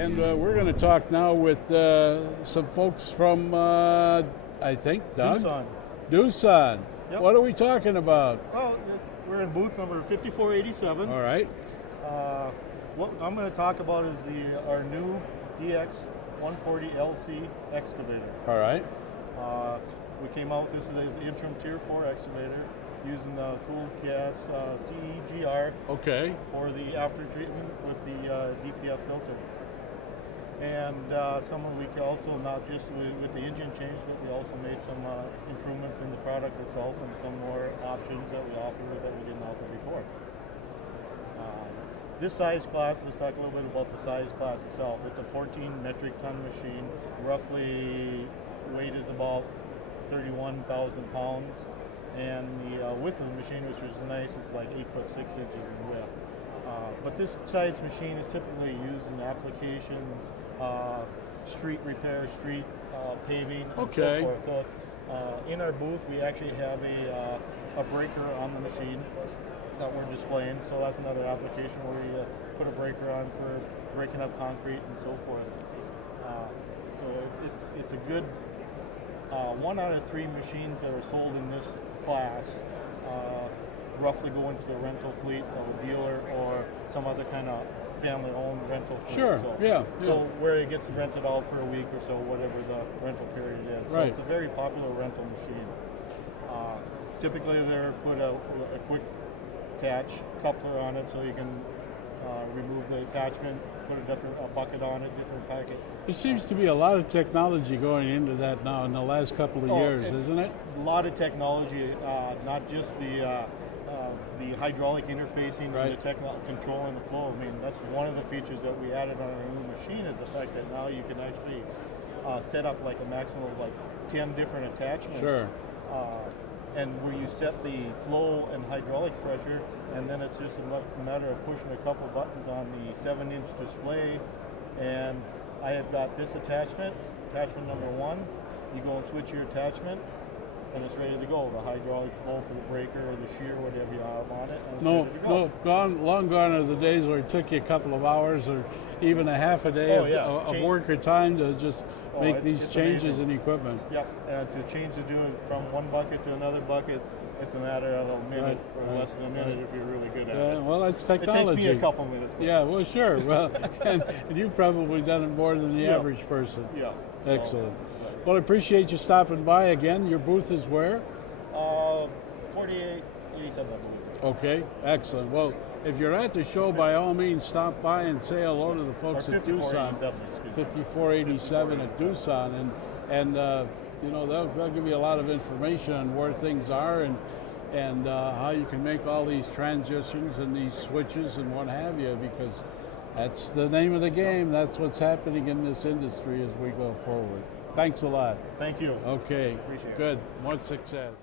And we're going to talk now with some folks from, I think, Doug? Doosan. Doosan. Yep. What are we talking about? Well, we're in booth number 5487. All right. What I'm going to talk about is our new DX140LC excavator. All right. We came out, this is the Interim Tier 4 excavator using the cool gas CEGR Okay. for the after treatment with the DPF filter. And we can also, not just with the engine change, but we also made some improvements in the product itself and some more options that we offer that we didn't offer before. This size class, let's talk a little bit about the size class itself. It's a 14 metric ton machine. Roughly weight is about 31,000 pounds. And the width of the machine, which is nice, is like 8 foot 6 inches in width. But this size machine is typically used in applications, street repair, street paving, and so forth. So in our booth, we actually have a breaker on the machine that we're displaying. So that's another application where you put a breaker on for breaking up concrete and so forth. So it's a good 1 out of 3 machines that are sold in this class roughly go into the rental fleet of a dealer or some other kind of family-owned rental fleet. Sure, so, yeah. So where it gets rented out for a week or so, whatever the rental period is. So Right. it's a very popular rental machine. Typically they're put a quick attach coupler on it so you can remove the attachment, put a bucket on it, different packet. There seems to be a lot of technology going into that now in the last couple of years, isn't it? A lot of technology, not just the hydraulic interfacing Right. and the controlling the flow. I mean, that's one of the features that we added on our new machine is the fact that now you can actually set up like a maximum of like 10 different attachments. Sure. And where you set the flow and hydraulic pressure, and then it's just a matter of pushing a couple buttons on the 7-inch display. And I have got this attachment number 1. You go and switch your attachment, and it's ready to go. The hydraulic flow for the breaker or the shear, whatever you have on it. And it's ready to go. Long gone are the days where it took you a couple of hours or even a half a day of worker time to just make these changes in equipment. Yep, and to change to do it from one bucket to another bucket, it's a matter of a minute or less than a minute if you're really good at it. Well, that's technology. It takes me a couple minutes. Yeah, well, sure. Well, and you've probably done it more than the average person. Yeah. Excellent. Well, I appreciate you stopping by again. Your booth is where? 4887, I believe. Okay, excellent. Well, if you're at the show, by all means, stop by and say hello to the folks at Doosan. 5487 at Doosan, and you know, they'll give you a lot of information on where things are and how you can make all these transitions and these switches and what have you, because that's the name of the game. That's what's happening in this industry as we go forward. Thanks a lot. Thank you. Okay, Appreciate it. good. More success.